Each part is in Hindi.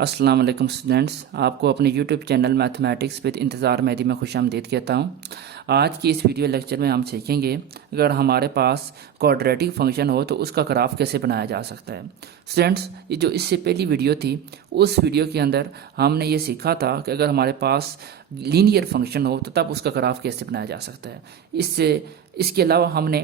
अस्सलाम वालेकुम स्टूडेंट्स, आपको अपने यूट्यूब चैनल मैथमेटिक्स विद इंतज़ार मेहदी में खुशामदीद कहता हूँ। आज की इस वीडियो लेक्चर में हम सीखेंगे अगर हमारे पास क्वाड्रेटिक फंक्शन हो तो उसका ग्राफ कैसे बनाया जा सकता है। स्टूडेंट्स, ये जो इससे पहली वीडियो थी उस वीडियो के अंदर हमने ये सीखा था कि अगर हमारे पास लीनियर फंक्शन हो तो तब उसका ग्राफ कैसे बनाया जा सकता है। इसके अलावा हमने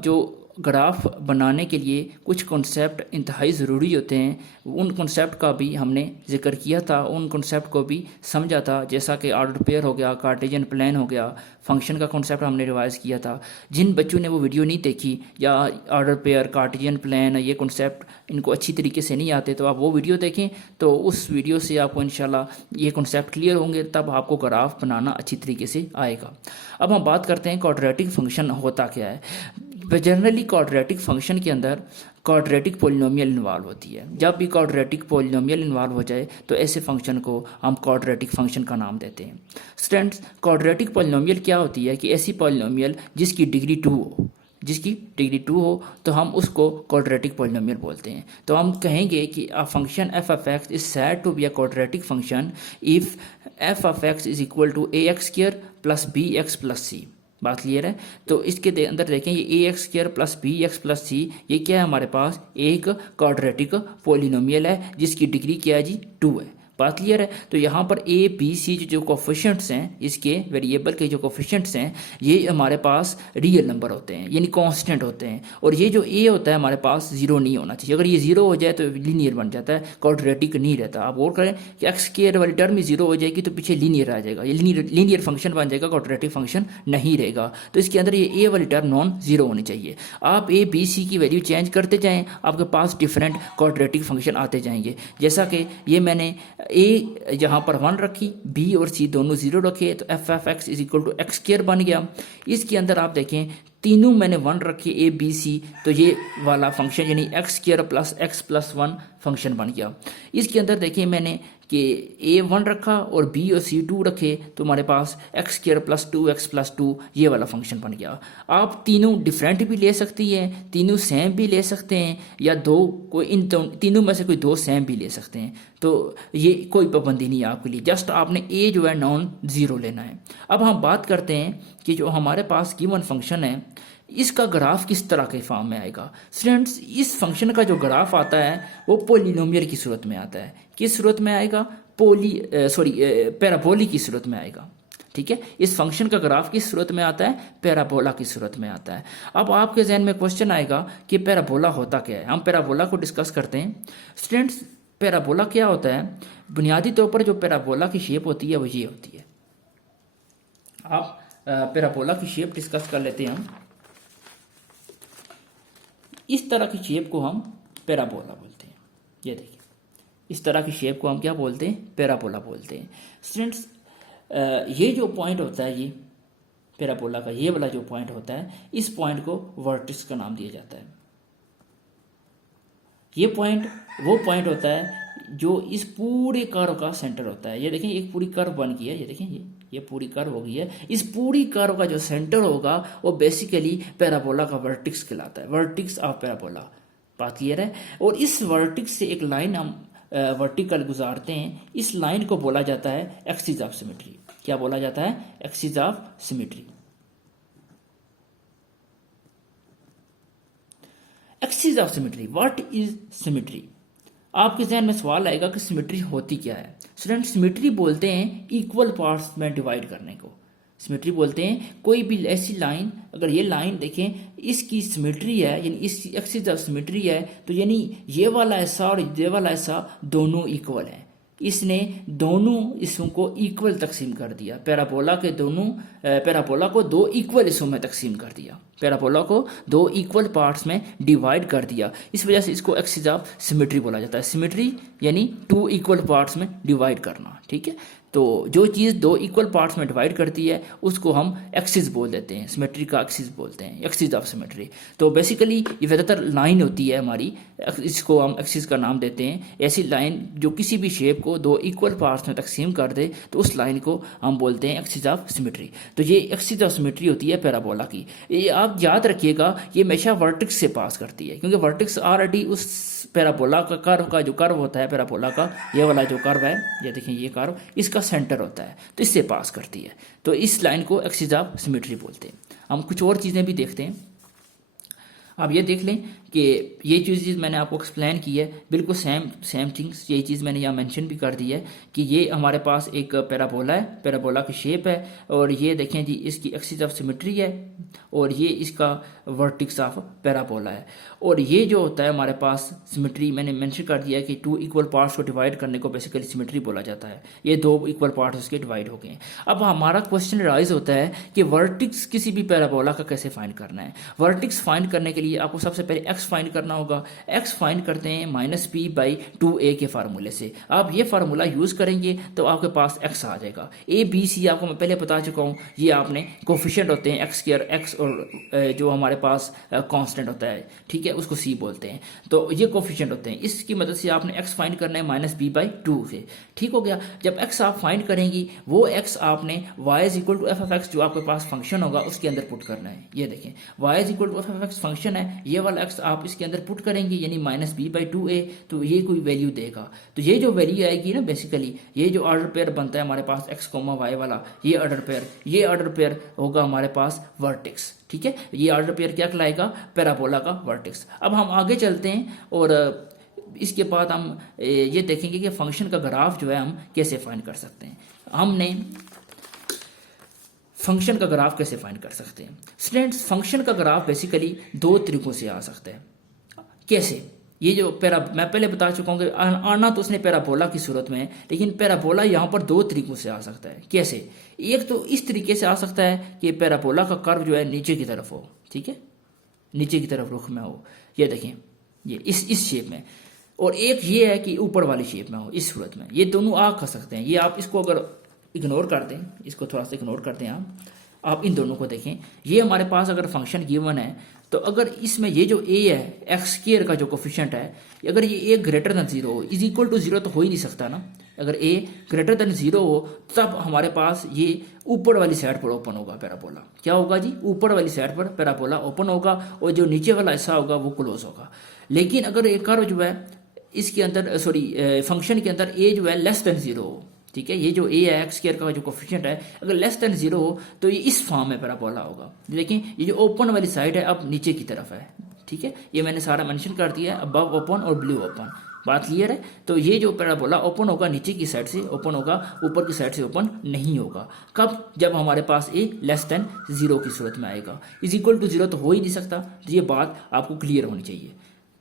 जो ग्राफ बनाने के लिए कुछ कॉन्सेप्ट इंतहाई ज़रूरी होते हैं, उन कॉन्सेप्ट का भी हमने जिक्र किया था, उन कॉन्सेप्ट को भी समझा था, जैसा कि ऑर्डर पेयर हो गया, कार्टेशियन प्लान हो गया, फंक्शन का कॉन्सेप्ट हमने रिवाइज़ किया था। जिन बच्चों ने वो वीडियो नहीं देखी या ऑर्डर पेयर, कार्टेशियन प्लान, ये कॉन्सेप्ट इनको अच्छी तरीके से नहीं आते तो आप वो वीडियो देखें, तो उस वीडियो से आपको इंशाल्लाह ये कॉन्सेप्ट क्लियर होंगे, तब आपको ग्राफ बनाना अच्छी तरीके से आएगा। अब हम बात करते हैं क्वाड्रेटिक फंक्शन होता क्या है। जनरली क्वाड्रेटिक फंक्शन के अंदर क्वाड्रेटिक पॉलिनोमियल इन्वॉल्व होती है। जब भी क्वाड्रेटिक पॉलिनोमियल इन्वॉल्व हो जाए तो ऐसे फंक्शन को हम क्वाड्रेटिक फंक्शन का नाम देते हैं। स्टूडेंट्स, क्वाड्रेटिक पॉलिनोमियल क्या होती है कि ऐसी पॉलिनोमियल जिसकी डिग्री 2 हो तो हम उसको क्वाड्रेटिक पॉलिनोमियल बोलते हैं। तो हम कहेंगे कि a function f of x is said to be a quadratic function if f of x is equal to a x square plus b x plus c. बात क्लियर है? तो इसके अंदर देखें, ये a x square plus b x plus c, ये क्या है हमारे पास? एक क्वाड्रेटिक पॉलिनोमियल है जिसकी डिग्री क्या है जी? 2 है। बात क्लियर है? तो यहाँ पर ए बी सी जो कोफिशिएंट्स हैं, इसके वेरिएबल के जो कोफिशिएंट्स हैं, ये हमारे पास रियल नंबर होते हैं, यानी कांस्टेंट होते हैं। और ये जो ए होता है हमारे पास 0 नहीं होना चाहिए। अगर ये 0 हो जाए तो लीनियर बन जाता है, क्वाड्रेटिक नहीं रहता। आप और करें कि एक्स स्क्वायर वाली टर्म 0 हो जाएगी तो पीछे लीनियर आ जाएगा, ये लीनियर फंक्शन बन जाएगा, क्वाड्रेटिक फंक्शन नहीं रहेगा। तो इसके अंदर ये ए वाली टर्म नॉन 0 होनी चाहिए। आप ए बी सी की वैल्यू चेंज करते जाएँ, आपके पास डिफरेंट क्वाड्रेटिक फंक्शन आते जाएंगे। जैसा कि ये मैंने ए यहाँ पर 1 रखी, बी और सी दोनों 0 रखे, तो f f x is equal to x square बन गया। इसके अंदर आप देखें तीनों मैंने 1 रखे, ए बी सी, तो ये वाला फंक्शन यानी x square plus x plus 1 function बन गया। इसके अंदर देखिए मैंने कि ए 1 रखा और बी और सी 2 रखे, तो हमारे पास x square plus 2x plus 2 ये वाला फंक्शन बन गया। आप तीनों डिफरेंट भी ले सकती हैं, तीनों सेम भी ले सकते हैं, या इन तीनों में से कोई 2 सेम भी ले सकते हैं। तो ये कोई पाबंदी नहीं है आपके लिए, जस्ट आपने ए जो है नॉन 0 लेना है। अब हम बात करते हैं कि जो हमारे पास गिवन फंक्शन है इसका ग्राफ किस तरह के फॉर्म में आएगा। स्टूडेंट्स, इस फंक्शन का जो ग्राफ आता है वो पॉलिनोमियल की सूरत में आता है। किस सूरत में आएगा? पैराबोलिक की सूरत में आएगा। ठीक है, इस फंक्शन का ग्राफ किस सूरत में आता है? पैराबोला की सूरत में आता है। अब आपके जहन में क्वेश्चन आएगा कि पैराबोला होता क्या है। हम पैराबोला को डिस्कस करते हैं। स्टूडेंट्स, पैराबोला क्या होता है? बुनियादी तौर पर जो पैराबोला की शेप होती है वो ये होती है। आप पैराबोला की शेप डिस्कस कर लेते हैं। हम इस तरह की शेप को हम पैराबोला बोलते हैं। ये देखिए, इस तरह की शेप को हम क्या बोलते हैं? पैराबोला बोलते हैं। स्टूडेंट्स, ये जो पॉइंट होता है, ये पैराबोला का ये वाला जो पॉइंट होता है, इस पॉइंट को वर्टिक्स का नाम दिया जाता है। ये पॉइंट वो पॉइंट होता है जो इस पूरे कर्व का सेंटर होता है। ये देखें, एक पूरी कर्व बन गई है, ये देखें, ये पूरी कर्व हो गई है। इस पूरी कर्व का जो सेंटर होगा वो बेसिकली पैराबोला का वर्टिक्स कहलाता है, वर्टिक्स ऑफ पैराबोला। बात क्लियर है? और इस वर्टिक्स से एक लाइन हम वर्टिकल गुजारते हैं, इस लाइन को बोला जाता है एक्सिस ऑफ सिमेट्री। क्या बोला जाता है? Axis of symmetry. Axis of symmetry, what is symmetry? आपके जहन में सवाल आएगा कि सिमेट्री होती क्या है। स्टूडेंट, सिमेट्री बोलते हैं इक्वल पार्ट्स में डिवाइड करने को। सिमेट्री बोलते हैं कोई भी ऐसी लाइन, अगर ये लाइन देखें इसकी सिमेट्री है, यानी इस एक्सिस ऑफ सिमेट्री है, तो यानी ये वाला हिस्सा और ये वाला हिस्सा दोनों इक्वल है। इसने दोनों हिस्सों को इक्वल तकसीम कर दिया। पैराबोला को 2 इक्वल हिस्सों में तकसीम कर दिया। पैराबोला को 2 इक्वल पार्ट्स में डिवाइड कर दिया। इस वजह से इसको एक्सिस ऑफ सिमेट्री बोला जाता है। सिमेट्री यानी 2 इक्वल पार्ट्स में डिवाइड करना। ठीक है, तो जो चीज़ दो इक्वल पार्ट्स में डिवाइड करती है उसको हम एक्सिस बोल देते हैं, सिमेट्री का एक्सिस बोलते हैं, एक्सिस ऑफ सिमेट्री। तो बेसिकली ये ज़्यादातर लाइन होती है हमारी, इसको हम एक्सिस का नाम देते हैं। ऐसी लाइन जो किसी भी शेप को दो इक्वल पार्ट्स में तकसीम कर दे तो उस लाइन को हम बोलते हैं एक्सिस ऑफ सिमेट्री। तो ये एक्सिस ऑफ सिमेट्री होती है पैराबोला की। ये आप याद रखिएगा, ये हमेशा वर्टेक्स से पास करती है, क्योंकि वर्टेक्स ऑलरेडी उस पैराबोला का कर्व का जो कर्व होता है पैराबोला का, ये वाला जो कर्व है, ये देखें ये कर्व इसका सेंटर होता है, तो इससे पास करती है। तो इस लाइन को एक्सिस ऑफ सिमेट्री बोलते हैं। हम कुछ और चीज़ें भी देखते हैं। आप ये देख लें कि ये चीज़ मैंने आपको एक्सप्लेन की है, बिल्कुल सेम थिंग्स, यही चीज़ मैंने यहाँ मेंशन भी कर दी है कि ये हमारे पास एक पैराबोला है, पैराबोला की शेप है, और ये देखें जी इसकी एक्सिस ऑफ सिमेट्री है, और ये इसका वर्टेक्स ऑफ पैराबोला है। और ये जो होता है हमारे पास सिमेट्री, मैंने मेंशन कर दिया है कि टू इक्वल पार्ट्स को डिवाइड करने को बेसिकली सिमेट्री बोला जाता है। ये दो इक्वल पार्ट्स उसके डिवाइड हो गए हैं। अब हमारा क्वेश्चन राइज होता है कि वर्टेक्स किसी भी पैराबोला का कैसे फाइंड करना है। वर्टेक्स फाइंड करने के लिए आपको सबसे पहले एक्स फाइंड करना होगा। एक्स फाइंड करते हैं -p/2a के फार्मूले से। आप ये फार्मूला यूज़ करेंगे तो आपके पास एक्स आ जाएगा। ए बी सी आपको मैं पहले बता चुका हूँ, ये आपने कोफिशिएंट होते हैं एक्स के, एक्स और जो हमारे पास कांस्टेंट होता है, ठीक है, उसको सी बोलते हैं। तो ये कोफिशिएंट होते हैं, इसकी मदद से आपने एक्स फाइंड करना है -b/2 से। ठीक हो गया। जब एक्स आप फाइंड करेंगी वो एक्स आपने y = f(x) जो आपके पास फंक्शन होगा उसके अंदर पुट करना है। ये देखें y = f(x) फंक्शन है, ये वाला एक्स आप इसके अंदर पुट करेंगे यानी -b/2a, तो ये कोई वैल्यू देगा। तो ये जो वैल्यू आएगी ना, बेसिकली ये जो ऑर्डर पेयर बनता है हमारे पास x, y वाला, ये ऑर्डर पेयर होगा हमारे पास वर्टेक्स। ठीक है, ये ऑर्डर पेयर क्या कहलाएगा? पैराबोला का वर्टेक्स। अब हम आगे चलते हैं और इसके बाद हम ये देखेंगे कि फंक्शन का ग्राफ जो है हम कैसे फाइंड कर सकते हैं। हमने फंक्शन का ग्राफ कैसे फाइंड कर सकते हैं स्टूडेंट्स? फंक्शन का ग्राफ बेसिकली दो तरीकों से आ सकता है। कैसे? ये जो मैं पहले बता चुका हूँ कि आना तो उसने पैराबोला की सूरत में है, लेकिन पैराबोला यहाँ पर दो तरीकों से आ सकता है। कैसे? एक तो इस तरीके से आ सकता है कि पैराबोला का कर्व जो है नीचे की तरफ हो, ठीक है, नीचे की तरफ रुख में हो, ये देखें ये इस शेप में, और एक ये है कि ऊपर वाली शेप में हो, इस सूरत में। ये दोनों आ कर सकते हैं। ये आप इसको अगर इग्नोर कर दें, इसको थोड़ा सा इग्नोर करते हैं आप इन दोनों को देखें। ये हमारे पास अगर फंक्शन गिवन है तो अगर इसमें ये जो a है x² का जो कोफिशिएंट है, अगर ये a > 0 हो, = 0 तो हो ही नहीं सकता ना। अगर a > 0 हो तब हमारे पास ये ऊपर वाली साइड पर ओपन होगा पैराबोला। क्या होगा जी? ऊपर वाली साइड पर पैराबोला ओपन होगा और जो नीचे वाला हिस्सा होगा वो क्लोज होगा। लेकिन अगर एक कर्व जो है इसके अंदर फंक्शन के अंदर a जो है <0 हो, ठीक है, ये जो a है x² का जो कोफिशिएंट है अगर <0 हो तो ये इस फॉर्म में पैराबोला होगा। लेकिन ये जो ओपन वाली साइड है अब नीचे की तरफ है, ठीक है, ये मैंने सारा मेंशन कर दिया है, अबव ओपन और बिलो ओपन। बात क्लियर है? तो ये जो पैराबोला ओपन होगा नीचे की साइड से ओपन होगा, ऊपर की साइड से ओपन नहीं होगा। कब? जब हमारे पास a <0 की सूरत में आएगा। = 0 तो हो ही नहीं सकता। तो ये बात आपको क्लियर होनी चाहिए।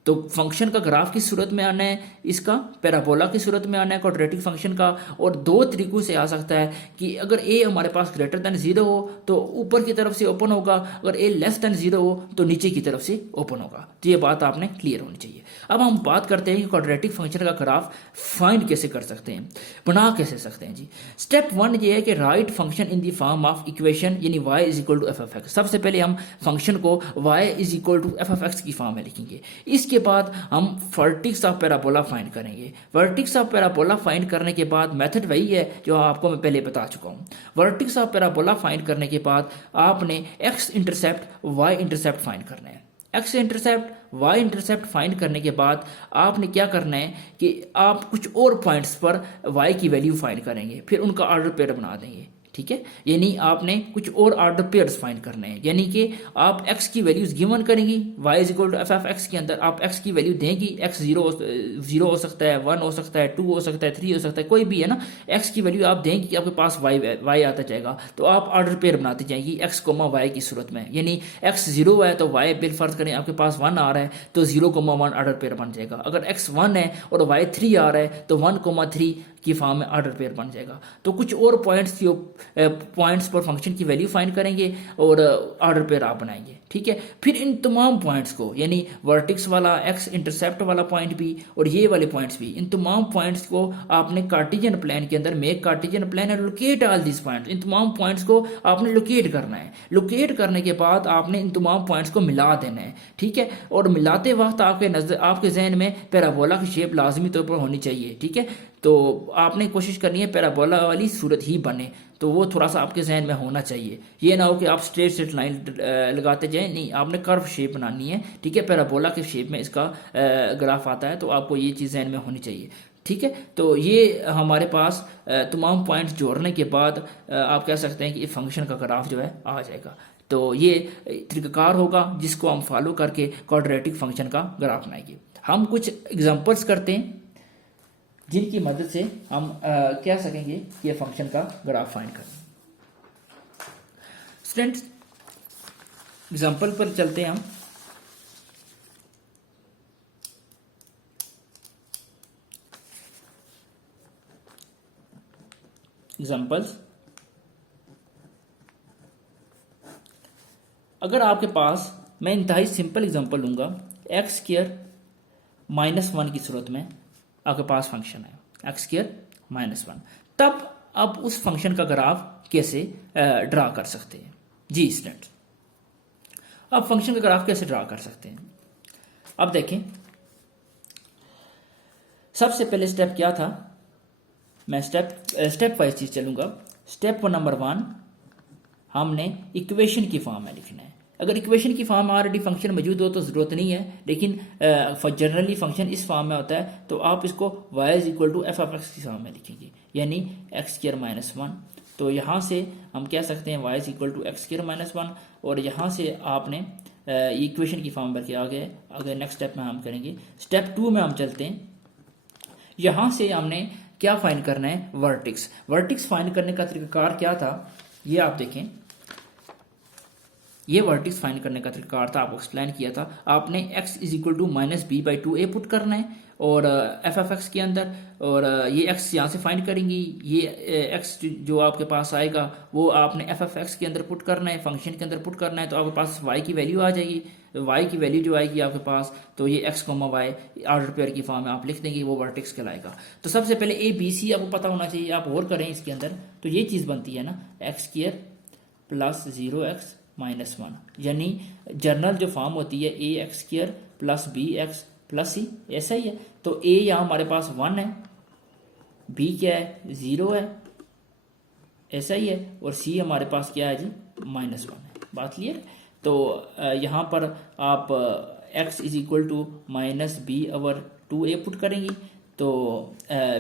तो फंक्शन का ग्राफ किस सूरत में आना है? इसका पैराबोला की सूरत में आना है, क्वाड्रेटिक फंक्शन का। और दो तरीकों से आ सकता है कि अगर a हमारे पास > 0 हो तो ऊपर की तरफ से ओपन होगा, अगर a <0 हो तो नीचे की तरफ से ओपन होगा। तो ये बात आपने क्लियर होनी चाहिए। अब हम बात करते हैं कि क्वाड्रेटिक फंक्शन का ग्राफ फाइंड कैसे कर सकते हैं, बना कैसे सकते हैं जी। स्टेप 1 ये है कि right function in the form of equation यानी y = f(x). सबसे पहले हम फंक्शन को y = f(x) की फॉर्म में लिखेंगे। इसके बाद हम वर्टेक्स ऑफ पैराबोला फाइंड करेंगे। वर्टेक्स ऑफ पैराबोला फाइंड करने के बाद मेथड वही है जो आपको मैं पहले बता चुका हूँ। वर्टेक्स ऑफ पैराबोला फाइंड करने के बाद आपने x intercept y intercept find करना है। x intercept y intercept find करने के बाद आपने क्या करना है कि आप कुछ और पॉइंट्स पर y की वैल्यू फाइंड करेंगे, फिर उनका ऑर्डर पेयर बना देंगे, ठीक है। यानी आपने कुछ और ऑर्डर पेयर्स फाइंड करने हैं, यानी कि आप x की वैल्यूज गिवन करेंगी, y = f(x) के अंदर आप x की वैल्यू देंगी। x 0 हो सकता है, 1 हो सकता है, 2 हो सकता है, 3 हो सकता है, कोई भी है ना। x की वैल्यू आप देंगी कि आपके पास y आता जाएगा, तो आप ऑर्डर पेयर बनाती जाएंगी x, y की सूरत में। यानी x 0 है तो y बिल फर्ज करें आपके पास 1 आ रहा है तो 0, 1 ऑर्डर पेयर बन जाएगा। अगर x 1 है और y 3 आ रहा है तो 1, 3 की फॉर्म में ऑर्डर पेयर बन जाएगा। तो कुछ और पॉइंट्स पर फंक्शन की वैल्यू फाइंड करेंगे और ऑर्डर पेयर आप बनाएंगे, ठीक है। फिर इन तमाम पॉइंट्स को, यानी वर्टिक्स वाला, एक्स इंटरसेप्ट वाला पॉइंट भी और ये वाले पॉइंट्स भी, इन तमाम पॉइंट्स को आपने कार्टेशियन प्लान के अंदर make Cartesian plane and locate all this points, इन तमाम पॉइंट्स को आपने लोकेट करना है। लोकेट करने के बाद आपने इन तमाम पॉइंट्स को मिला देना है, ठीक है। और मिलाते वक्त आपके जहन में पैराबोला की शेप लाजमी तौर पर होनी चाहिए, ठीक है। तो आपने कोशिश करनी है पैराबोला वाली सूरत ही बने, तो वो थोड़ा सा आपके जहन में होना चाहिए। ये ना हो कि आप स्ट्रेट लाइन लगाते जाएं, नहीं, आपने कर्व शेप बनानी है, ठीक है। पैराबोला के शेप में इसका ग्राफ आता है, तो आपको ये चीज़ जहन में होनी चाहिए, ठीक है। तो ये हमारे पास तमाम पॉइंट्स जोड़ने के बाद आप कह सकते हैं कि फंक्शन का ग्राफ जो है आ जाएगा। तो ये तरीकाकार होगा जिसको हम फॉलो करके क्वाड्रेटिक फंक्शन का ग्राफ बनाएंगे। हम कुछ एग्जांपल्स करते हैं जिनकी मदद से हम कह सकेंगे कि ये फंक्शन का ग्राफ फाइंड करें। स्टूडेंट्स, एग्जांपल पर चलते हैं हम। एग्जांपल्स, अगर आपके पास, मैं इंतहाई सिंपल एग्जांपल लूंगा, एक्स स्क्वायर -1 की सूरत में आपके पास फंक्शन है एक्स स्क्वायर -1, तब आप उस फंक्शन का ग्राफ कैसे ड्रा कर सकते हैं? जी स्टूडेंट, आप फंक्शन का ग्राफ कैसे ड्रा कर सकते हैं? अब देखें, सबसे पहले स्टेप क्या था, मैं स्टेप वाइज चीज चलूंगा। स्टेप नंबर 1, हमने इक्वेशन की फॉर्म में लिखना है। अगर इक्वेशन की फॉर्म में ऑलरेडी फंक्शन मौजूद हो तो ज़रूरत नहीं है, लेकिन जनरली फंक्शन इस फॉर्म में होता है, तो आप इसको y = f(x) की फॉर्म में लिखेंगे, यानी x² -1। तो यहाँ से हम कह सकते हैं y = x² -1, और यहाँ से आपने इक्वेशन की फॉर्म पर किया गया। अगर नेक्स्ट स्टेप में हम करेंगे, स्टेप 2 में हम चलते हैं। यहाँ से हमने क्या फाइंड करना है? वर्टिक्स। वर्टिक्स फाइंड करने का तरीकाकार क्या था, ये आप देखें। ये वर्टिक्स फाइंड करने का तरीकाकार था, आपको एक्सप्लेन किया था। आपने x = -b/2a पुट करना है और f(x) के अंदर, और ये x यहाँ से फाइंड करेंगी। ये x जो आपके पास आएगा वो आपने f(x) के अंदर पुट करना है, फंक्शन के अंदर पुट करना है, तो आपके पास y की वैल्यू आ जाएगी। y की वैल्यू जो आएगी आपके पास, तो ये x, y ऑर्डर पेयर की फॉर्म में आप लिख देंगे, वो वर्टिक्स कहलाएगा। तो सबसे पहले ABC आपको पता होना चाहिए। आप और करें इसके अंदर, तो ये चीज़ बनती है ना, x² + 0x -1, यानी जर्नल जो फॉर्म होती है ax² + bx + c, ऐसा ही है। तो a यहाँ हमारे पास 1 है, b क्या है, 0 है, ऐसा ही है, और c हमारे पास क्या है जी, -1 है। बात क्लियर? तो यहाँ पर आप x = -b/2a पुट करेंगी, तो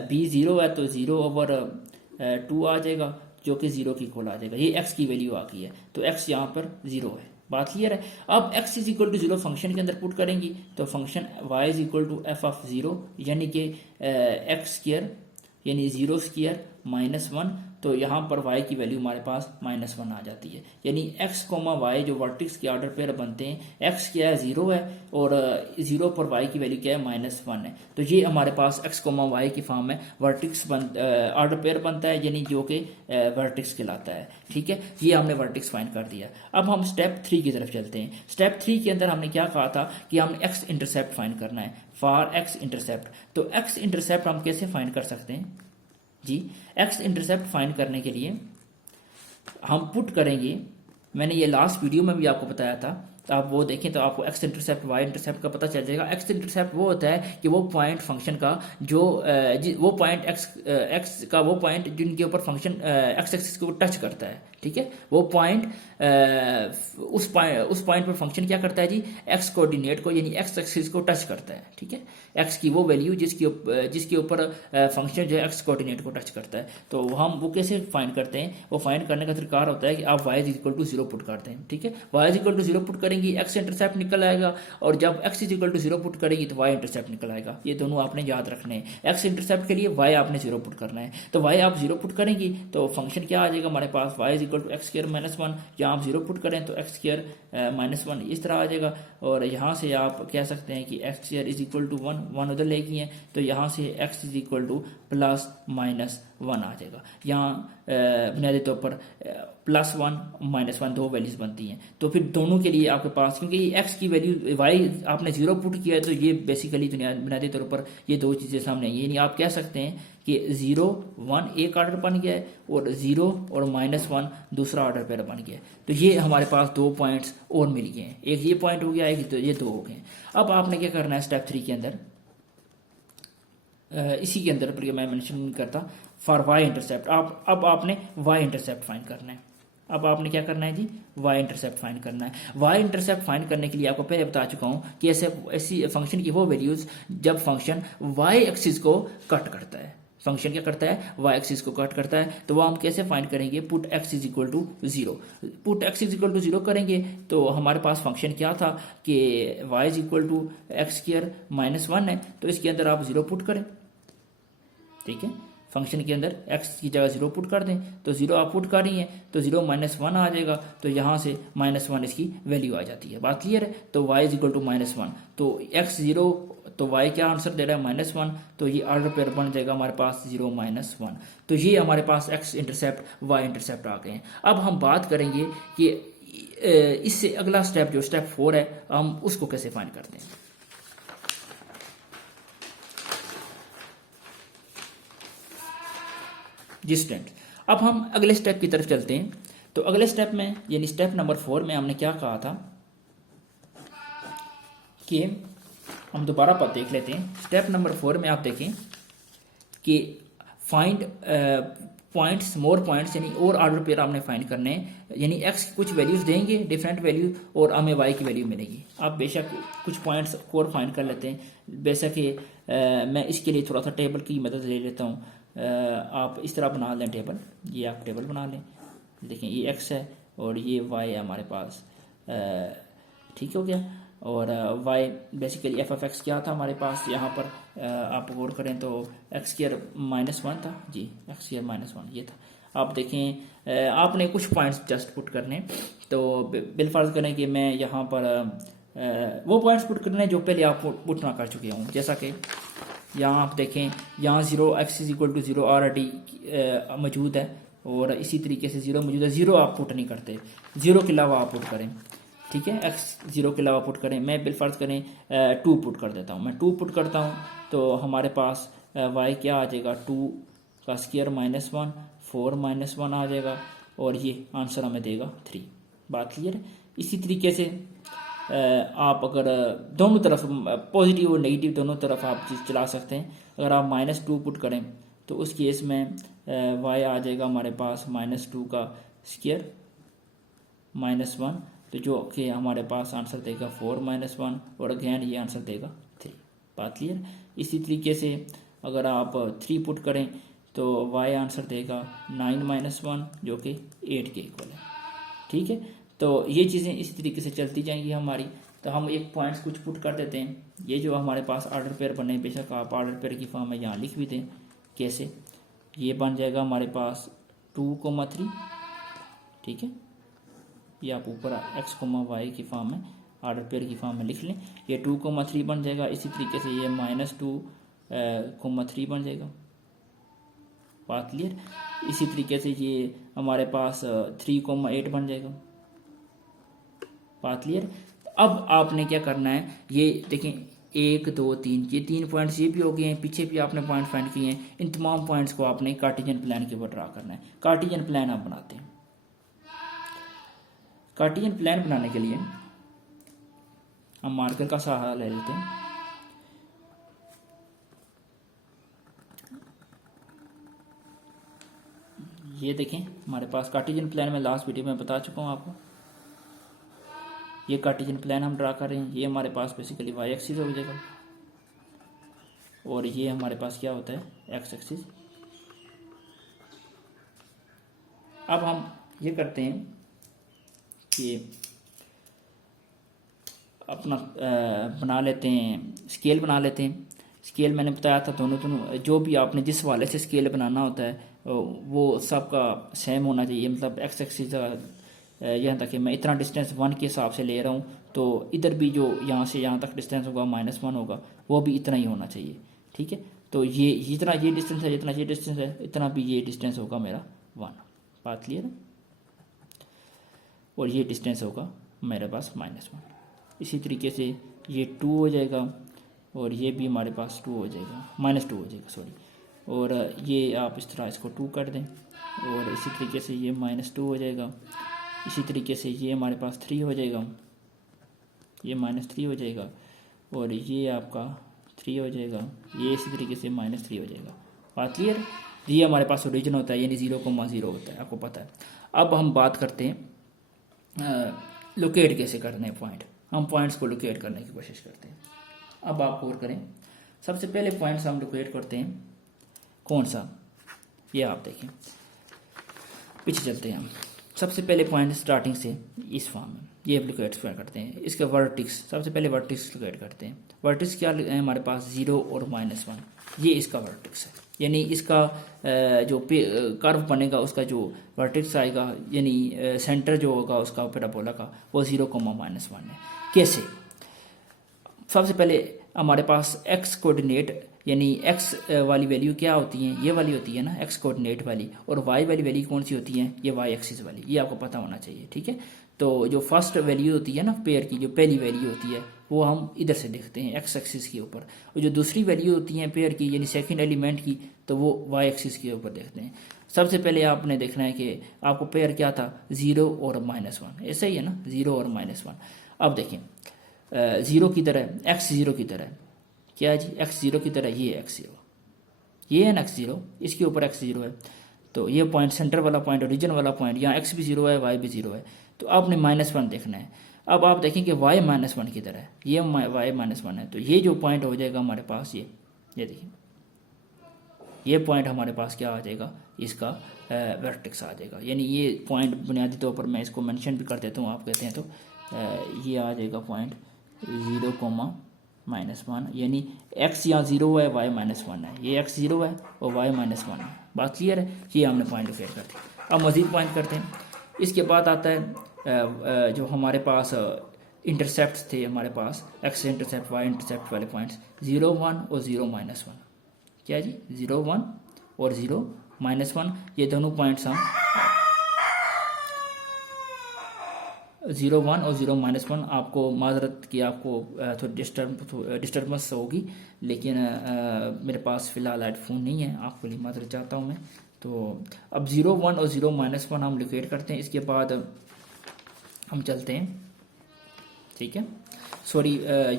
b 0 है तो 0/2 आ जाएगा, जो कि 0 की इक्वल आ जाएगा। ये x की वैल्यू आ गई है, तो x यहाँ पर 0 है। बात क्लियर है? अब x = 0 फंक्शन के अंदर पुट करेंगी, तो फंक्शन y = f(0), यानी कि x² यानी 0² -1, तो यहाँ पर y की वैल्यू हमारे पास -1 आ जाती है। यानी x, y जो वर्टिक्स के ऑर्डर पेयर बनते हैं, x क्या है, 0 है, और 0 पर y की वैल्यू क्या है, -1 है। तो ये हमारे पास x, y की फॉर्म में वर्टिक्स ऑर्डर पेयर बनता है, यानी जो कि वर्टिक्स कहलाता है, ठीक है। ये हमने वर्टिक्स फाइंड कर दिया। अब हम स्टेप 3 की तरफ चलते हैं। स्टेप 3 के अंदर हमने क्या कहा था कि हमने x इंटरसेप्ट फाइंड करना है, फॉर x इंटरसेप्ट। तो x इंटरसेप्ट हम कैसे फाइंड कर सकते हैं जी? x इंटरसेप्ट फाइंड करने के लिए हम पुट करेंगे, मैंने ये लास्ट वीडियो में भी आपको बताया था, तो आप वो देखें तो आपको x इंटरसेप्ट y इंटरसेप्ट का पता चल जाएगा। x इंटरसेप्ट वो होता है कि वो पॉइंट फंक्शन का जो वो पॉइंट x का वो पॉइंट जिनके ऊपर फंक्शन x एक्सिस को टच करता है, ठीक है। वो पॉइंट उस पॉइंट पर फंक्शन क्या करता है जी, x कोऑर्डिनेट को यानी x एक्सिस को टच करता है, ठीक है। x की वो वैल्यू जिसके ऊपर फंक्शन जो है x कोऑर्डिनेट को टच करता है। तो हम वो कैसे फाइंड करते हैं? वो फाइंड करने का तरीका होता है कि आप y = 0 पुट करते हैं, ठीक है। y = 0 पुट करेंगे एक्स इंटरसेप्ट निकल आएगा, और जब x is equal to 0 put करेंगे तो वाई इंटरसेप्ट निकल आएगा। ये दोनों आपने याद रखने हैं। एक्स इंटरसेप्ट के लिए वाई आपने 0 पुट करना है, तो वाई आप 0 पुट करेंगे तो फंक्शन क्या आ जाएगा हमारे पास, y is equal to x square minus 1, या आप 0 पुट करें तो एक्स स्क्वायर माइनस 1 इस तरह आ जाएगा। और यहाँ से आप कह सकते हैं कि x square is equal to 1 उधर लेके हैं, तो यहाँ से x is equal to plus minus 1 आ जाएगा। यहाँ बुनियादी तौर पर +1 -1 दो वैल्यूज बनती हैं, तो फिर दोनों के लिए आपके पास, क्योंकि एक्स की वैल्यू वाई आपने 0 पुट किया है, तो ये बेसिकली बुनियादी तौर पर ये दो चीज़ें सामने आई। यानी आप कह सकते हैं कि 0 1 एक ऑर्डर बन गया है, और 0 और -1 दूसरा ऑर्डर पर बन गया है। तो ये हमारे पास 2 पॉइंट्स और मिल गए हैं, एक ये पॉइंट हो गया, एक तो ये 2 हो गए। अब आपने क्या करना है स्टेप 3 के अंदर, इसी के अंदर पर मैं मेंशन नहीं करता, फॉर वाई इंटरसेप्ट अब आपने वाई इंटरसेप्ट फाइंड करना है। अब आपने क्या करना है जी, वाई इंटरसेप्ट फाइंड करना है। वाई इंटरसेप्ट फाइंड करने के लिए आपको पहले बता चुका हूं कि ऐसी फंक्शन की वो वैल्यूज जब फंक्शन वाई एक्सिस को कट करता है, फंक्शन क्या करता है, वाई एक्सिस को कट करता है, तो वो हम कैसे फाइंड करेंगे, put x is equal to 0। Put x is equal to 0 करेंगे तो हमारे पास फंक्शन क्या था कि y is equal to x square minus 1 है, तो इसके अंदर आप 0 पुट करें। ठीक है, फंक्शन के अंदर x की जगह 0 पुट कर दें, तो 0 आप पुट कर रही हैं तो 0 -1 आ जाएगा, तो यहाँ से -1 इसकी वैल्यू आ जाती है। बात क्लियर है, तो y इज इक्वल टू -1, तो x 0, तो y क्या आंसर दे रहा है -1, तो ये ऑर्डर पेयर बन जाएगा हमारे पास 0 -1। तो ये हमारे पास x इंटरसेप्ट y इंटरसेप्ट आ गए हैं। अब हम बात करेंगे कि इससे अगला स्टेप जो स्टेप 4 है, हम उसको कैसे फाइंड करते हैं। जी स्टूडेंट, अब हम अगले स्टेप की तरफ चलते हैं। तो अगले स्टेप में यानी स्टेप नंबर 4 में हमने क्या कहा था कि हम दोबारा पर देख लेते हैं। स्टेप नंबर 4 में आप देखें कि फाइंड पॉइंट्स, मोर पॉइंट्स, यानी और ऑर्डर पेयर हमने फाइंड करने हैं, यानी एक्स की कुछ वैल्यूज देंगे डिफरेंट वैल्यू, और हमें वाई की वैल्यू मिलेगी। आप बेशक कुछ पॉइंट्स और फाइंड कर लेते हैं, बेशक मैं इसके लिए थोड़ा सा टेबल की मदद ले लेता हूँ। आप इस तरह बना लें टेबल, ये आप टेबल बना लें। देखें ये एक्स है और ये वाई है हमारे पास, ठीक हो गया। और y basically f of x क्या था हमारे पास यहाँ पर, आप गौर करें तो एक्स स्क्वायर -1 था जी, एक्स स्क्वायर -1 ये था। आप देखें आपने कुछ पॉइंट्स जस्ट पुट करने, तो बिलफर्ज करें कि मैं यहाँ पर वो पॉइंट्स पुट करने जो पहले आप पुट ना कर चुके हों, जैसा कि यहाँ आप देखें, यहाँ 0 x is equal to 0 already मौजूद है, और इसी तरीके से 0 मौजूद है। 0 आप पुट नहीं करते, 0 के अलावा आप पुट करें, ठीक है, x 0 के अलावा पुट करें। मैं बिलफर्ज करें 2 पुट कर देता हूँ, मैं 2 पुट करता हूँ, तो हमारे पास y क्या आ जाएगा, 2 का स्क्वायर -1, 4 -1 आ जाएगा, और ये आंसर हमें देगा 3। बात क्लियर है। इसी तरीके से आप अगर दोनों तरफ पॉजिटिव और नेगेटिव दोनों तरफ आप चीज़ चला सकते हैं। अगर आप -2 पुट करें तो उस केस में y आ जाएगा हमारे पास -2 का स्क्वायर -1, तो जो कि हमारे पास आंसर देगा 4 -1, और अगेन ये आंसर देगा 3। बात क्लियर। इसी तरीके से अगर आप 3 पुट करें तो y आंसर देगा 9 -1, जो कि 8 के इक्वल है। ठीक है, तो ये चीज़ें इसी तरीके से चलती जाएंगी हमारी। तो हम एक पॉइंट्स कुछ पुट कर देते हैं, ये जो हमारे पास ऑर्डर पेयर बने, बेशक आप ऑर्डर पेयर की फॉर्म में यहाँ लिख भी दें। कैसे, ये बन जाएगा हमारे पास 2,3, ठीक है, ये आप ऊपर x, y की फॉर्म में ऑर्डर पेयर की फॉर्म में लिख लें, ये 2,3 बन जाएगा। इसी तरीके से ये -2,3 बन जाएगा। बात क्लियर। इसी तरीके से ये हमारे पास 3,8 बन जाएगा। बात क्लियर। अब आपने क्या करना है, ये देखें 1 2 3, ये 3 पॉइंट्स ये भी हो गए हैं, पीछे भी आपने पॉइंट फाइंड किए हैं। इन तमाम पॉइंट्स को आपने कार्टेशियन प्लान के ऊपर ड्रा करना है। कार्टेशियन प्लान आप बनाते हैं। कार्टेशियन प्लान बनाने के लिए हम मार्कर का सहारा ले लेते हैं। ये देखें हमारे पास कार्टेशियन प्लान में लास्ट वीडियो में बता चुका हूँ आपको। ये कार्टेशियन प्लान हम ड्रा कर रहे हैं। ये हमारे पास बेसिकली वाई एक्सिस हो जाएगा, और ये हमारे पास क्या होता है, एक्स एक्सिस। अब हम ये करते हैं कि अपना बना लेते हैं, स्केल बना लेते हैं। स्केल मैंने बताया था दोनों जो भी आपने जिस वाले से स्केल बनाना होता है वो सबका सेम होना चाहिए। मतलब एक्स एक्सिस यहाँ तक कि मैं इतना डिस्टेंस 1 के हिसाब से ले रहा हूँ, तो इधर भी जो यहाँ से यहाँ तक डिस्टेंस होगा -1 होगा, वो भी इतना ही होना चाहिए। ठीक है, तो ये जितना ये डिस्टेंस है, जितना ये डिस्टेंस है, इतना भी ये डिस्टेंस होगा मेरा 1। बात क्लियर है? और ये डिस्टेंस होगा मेरे पास -1। इसी तरीके से ये 2 हो जाएगा और ये भी हमारे पास 2 हो जाएगा, -2 हो जाएगा सॉरी। और ये आप इस तरह इसको 2 कर दें और इसी तरीके से ये -2 हो जाएगा। इसी तरीके से ये हमारे पास 3 हो जाएगा, ये -3 हो जाएगा और ये आपका 3 हो जाएगा, ये इसी तरीके से -3 हो जाएगा। बात क्लियर? ये हमारे पास ओरिजिन होता है, यानी 0,0 होता है, आपको पता है। अब हम बात करते हैं लोकेट कैसे करने हैं पॉइंट। हम पॉइंट्स को लोकेट करने की कोशिश करते हैं। अब आप गौर करें, सबसे पहले पॉइंट्स हम लोकेट करते हैं कौन सा, ये आप देखें, पीछे चलते हैं हम। सबसे पहले पॉइंट स्टार्टिंग से इस फॉर्म में ये लोकेट करते हैं। इसका वर्टिक्स, सबसे पहले वर्टिक्स लोकेट करते हैं। वर्टिक्स क्या है हमारे पास, 0 और -1, ये इसका वर्टिक्स है। यानी इसका जो कर्व बनेगा उसका जो वर्टिक्स आएगा, यानी सेंटर जो होगा उसका पैराबोला का, वो 0,-1 है। कैसे? सबसे पहले हमारे पास एक्स कोऑर्डिनेट यानी एक्स वाली वैल्यू क्या होती है, ये वाली होती है ना एक्स कोऑर्डिनेट वाली, और वाई वाली वैल्यू कौन सी होती है, ये वाई एक्सिस वाली, ये आपको पता होना चाहिए। ठीक है, तो जो फर्स्ट वैल्यू होती है ना पेयर की, जो पहली वैल्यू होती है वो हम इधर से देखते हैं एक्स एक्सिस के ऊपर, और जो दूसरी वैल्यू होती है पेयर की यानी सेकंड एलिमेंट की, तो वो वाई एक्सिस के ऊपर देखते हैं। सबसे पहले आपने देखना है कि आपको पेयर क्या था, 0 और -1, ऐसा ही है ना, 0 और -1। अब देखें 0 की तरह, एक्स 0 की तरह क्या है जी, एक्स 0 की तरह ये एक्स 0, ये है ना एक्स 0, इसके ऊपर एक्स 0 है, तो ये पॉइंट सेंटर वाला पॉइंट, ओरिजिन वाला पॉइंट, यहाँ एक्स भी 0 है, वाई भी 0 है, तो आपने -1 देखना है। अब आप देखें कि वाई -1 की तरह है, ये वाई -1 है, तो ये जो पॉइंट हो जाएगा हमारे पास, ये देखिए, ये पॉइंट हमारे पास क्या आ जाएगा, इसका वर्टेक्स आ जाएगा। यानी ये पॉइंट बुनियादी तौर पर मैं इसको मेंशन भी कर देता हूँ, आप कहते हैं तो ये आ जाएगा पॉइंट 0,-1, यानी एक्स यहाँ 0 है, वाई -1 है, ये एक्स 0 है और वाई -1 है। बात क्लियर है? ये हमने पॉइंट लोकेट कर दिया। अब मज़ीद पॉइंट करते हैं। इसके बाद आता है जो हमारे पास इंटरसेप्ट थे, हमारे पास एक्स इंटरसेप्ट वाई इंटरसेप्ट वाले पॉइंट्स 0, 1 और 0, -1। क्या जी, 0, 1 और 0, -1, ये दोनों पॉइंट्स हम 0, 1 और 0, -1, आपको माजरत की आपको थोड़ी डिस्टर्बेंस होगी, लेकिन मेरे पास फ़िलहाल हेडफोन नहीं है, आपके लिए माजरत चाहता हूँ मैं। तो अब 0, 1 और 0, -1 हम लोकेट करते हैं। इसके बाद हम चलते हैं, ठीक है, सॉरी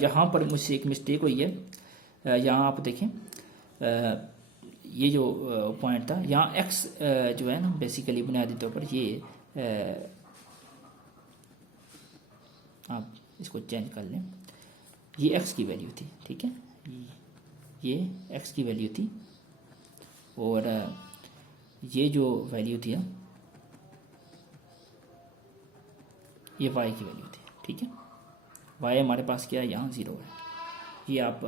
यहाँ पर मुझसे एक मिस्टेक हुई है। यहाँ आप देखें ये जो पॉइंट था, यहाँ एक्स जो है ना बेसिकली बुनियादी तौर पर ये आप इसको चेंज कर लें, ये एक्स की वैल्यू थी, ठीक है, ये एक्स की वैल्यू थी, और ये जो वैल्यू थी ये वाई की वैल्यू थी। ठीक है, वाई हमारे पास क्या है, यहाँ 0 है, ये आप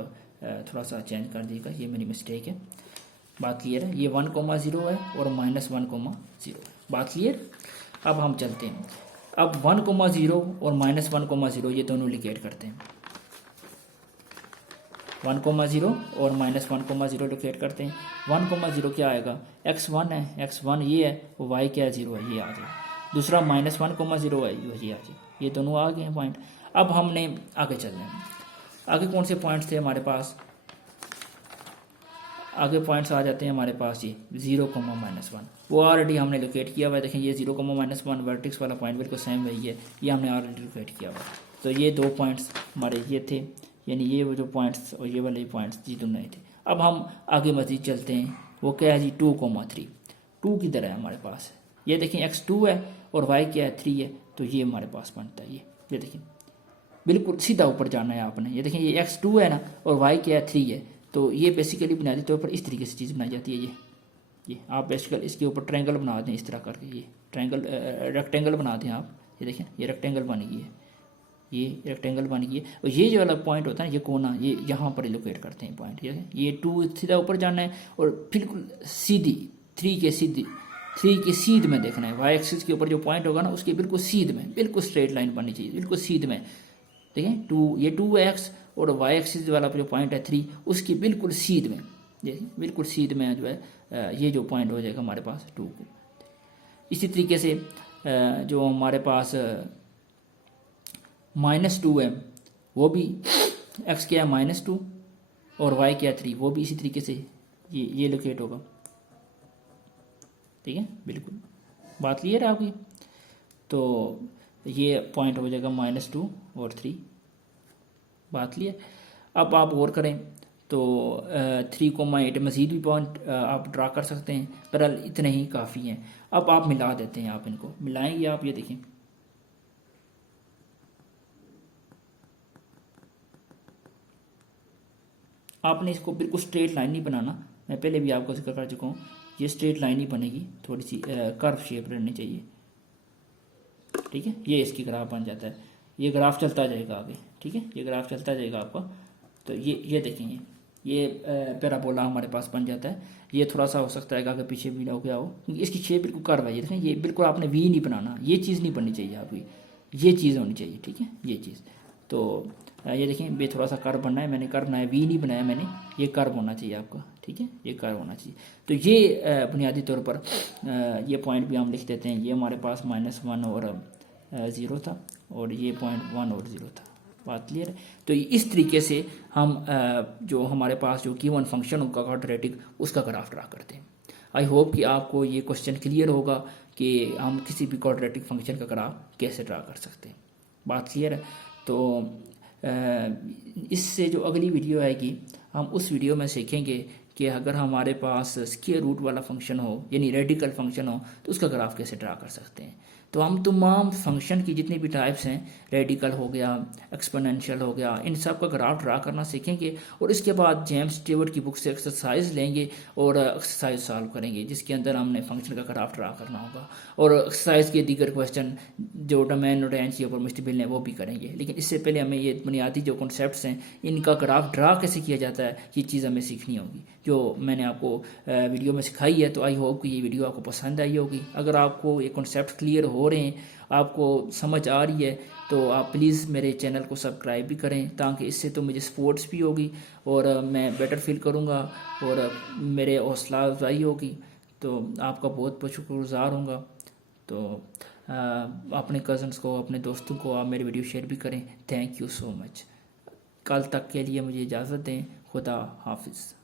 थोड़ा सा चेंज कर दीजिएगा, ये मेरी मिस्टेक है। बात क्लियर है? ये 1,0 है और -1,0 है। बात क्लियर? अब हम चलते हैं, अब 1,0 और -1,0 ये दोनों लोकेट करते हैं। 1,0 और -1,0 लोकेट करते हैं। 1,0 क्या आएगा, x1 है, x1 ये है, और y क्या है, 0 है, ये आ जाए। दूसरा -1,0 है, ये आ जाए। ये दोनों आ गए हैं पॉइंट। अब हमने आगे चलना है। आगे कौन से पॉइंट्स थे हमारे पास, आगे पॉइंट्स आ जाते हैं हमारे पास ये 0,-1, वो ऑलरेडी हमने लोकेट किया हुआ है। देखें ये 0,-1 वर्टेक्स वाला पॉइंट बिल्कुल सेम वही है, ये हमने ऑलरेडी लोकेट किया हुआ है। तो ये दो पॉइंट्स हमारे ये थे, यानी ये वो जो पॉइंट्स और ये वाले पॉइंट्स ये दोनों नहीं थे। अब हम आगे मज़ीद चलते हैं, वो क्या है जी 2,3, 2 की तरह है हमारे पास। ये देखें x2 है और y क्या है 3 है, तो ये हमारे पास बनता है। ये देखें बिल्कुल सीधा ऊपर जाना है आपने। ये देखें ये x2 है ना और y क्या है 3 है, तो ये बेसिकली बुनियादी तौर पर इस तरीके से चीज़ बनाई जाती है। ये आप बेसिकली इसके ऊपर ट्रायंगल बना दें इस तरह करके, ये ट्रायंगल रेक्टेंगल बना दें आप। ये देखें ये रेक्टेंगल बन गई है, ये रेक्टेंगल बन गई है। और ये जो वाला पॉइंट होता है ये कोना, ये यहाँ पर लोकेट करते हैं पॉइंट। ये 2 सीधा ऊपर जाना है और बिल्कुल सीधी 3 के सीध में देखना है। वाई एक्सिस के ऊपर जो पॉइंट होगा ना उसके बिल्कुल सीध में, बिल्कुल स्ट्रेट लाइन बननी चाहिए, बिल्कुल सीध में। देखें 2, ये 2x और वाई एक्सिस वाला जो पॉइंट है 3 उसकी बिल्कुल सीध में, देखिए बिल्कुल सीध में जो है ये जो पॉइंट हो जाएगा हमारे पास 2 को। इसी तरीके से जो हमारे पास -2 है वो भी, x क्या है -2 और y क्या है 3, वो भी इसी तरीके से ये लोकेट होगा। ठीक है, बिल्कुल बात क्लियर है आपकी। तो ये पॉइंट हो जाएगा -2 और 3, बात क्लियर। अब आप गौर करें तो 3,8 मज़ीद भी पॉइंट आप ड्रा कर सकते हैं, पर इतने ही काफ़ी हैं। अब आप मिला देते हैं, आप इनको मिलाएंगे आप, ये देखें आपने इसको बिल्कुल स्ट्रेट लाइन नहीं बनाना, मैं पहले भी आपको जिक्र कर चुका हूँ। ये स्ट्रेट लाइन ही बनेगी, थोड़ी सी कर्व शेप रहनी चाहिए। ठीक है, ये इसकी ग्राफ बन जाता है, ये ग्राफ चलता जाएगा आगे। ठीक है, ये ग्राफ चलता जाएगा आपका। तो ये देखेंगे, ये पैराबोला हमारे पास बन जाता है। ये थोड़ा सा हो सकता है कि आगे पीछे भी हो गया हो, क्योंकि इसकी शेप बिल्कुल कर्व है। ये देखें, ये बिल्कुल आपने वी नहीं बनाना, ये चीज़ नहीं बननी चाहिए आपकी, ये चीज़ होनी चाहिए। ठीक है, ये चीज़। तो ये देखें, ये थोड़ा सा कर्व बनना है, मैंने कर्व बनाया, वी नहीं बनाया मैंने, ये कर्व होना चाहिए आपका। ठीक है, ये कर्व होना चाहिए। तो ये बुनियादी तौर पर ये पॉइंट भी हम लिख देते हैं। ये हमारे पास -1 और 0 था, और ये पॉइंट 1 और 0 था, बात क्लियर है। तो इस तरीके से हम जो हमारे पास जो गिवन फंक्शन होगा क्वाड्रेटिक, उसका ग्राफ ड्रा करते हैं। आई होप कि आपको ये क्वेश्चन क्लियर होगा कि हम किसी भी क्वाड्रेटिक फंक्शन का ग्राफ कैसे ड्रा कर सकते हैं, बात क्लियर है। तो इससे जो अगली वीडियो आएगी, हम उस वीडियो में सीखेंगे कि अगर हमारे पास स्क्वायर रूट वाला फंक्शन हो, यानी रेडिकल फंक्शन हो, तो उसका ग्राफ कैसे ड्रा कर सकते हैं। तो हम तमाम फंक्शन की जितनी भी टाइप्स हैं, रेडिकल हो गया, एक्सपोनेंशियल हो गया, इन सब का ग्राफ ड्रा करना सीखेंगे। और इसके बाद जेम्स स्टीवर्ट की बुक से एक्सरसाइज लेंगे और एक्सरसाइज सॉल्व करेंगे, जिसके अंदर हमने फंक्शन का ग्राफ ड्रा करना होगा। और एक्सरसाइज के दीगर क्वेश्चन जो डोमेन और रेंज के ऊपर मुश्तमिल हैं वो भी करेंगे। लेकिन इससे पहले हमें ये बुनियादी जो कॉन्सेप्ट्स हैं, इनका ग्राफ ड्रा कैसे किया जाता है, ये चीज़ हमें सीखनी होगी, जो मैंने आपको वीडियो में सिखाई है। तो आई होप कि ये वीडियो आपको पसंद आई होगी। अगर आपको ये कॉन्सेप्ट क्लियर हो रहे हैं, आपको समझ आ रही है, तो आप प्लीज़ मेरे चैनल को सब्सक्राइब भी करें, ताकि इससे तो मुझे सपोर्ट्स भी होगी और मैं बेटर फील करूँगा और मेरे हौसला अफजाई होगी। तो आपका बहुत बहुत शुक्रगुज़ार होगा। तो अपने कज़न्स को, अपने दोस्तों को आप मेरी वीडियो शेयर भी करें। Thank you so much. कल तक के लिए मुझे इजाज़त दें। खुदा हाफिज़।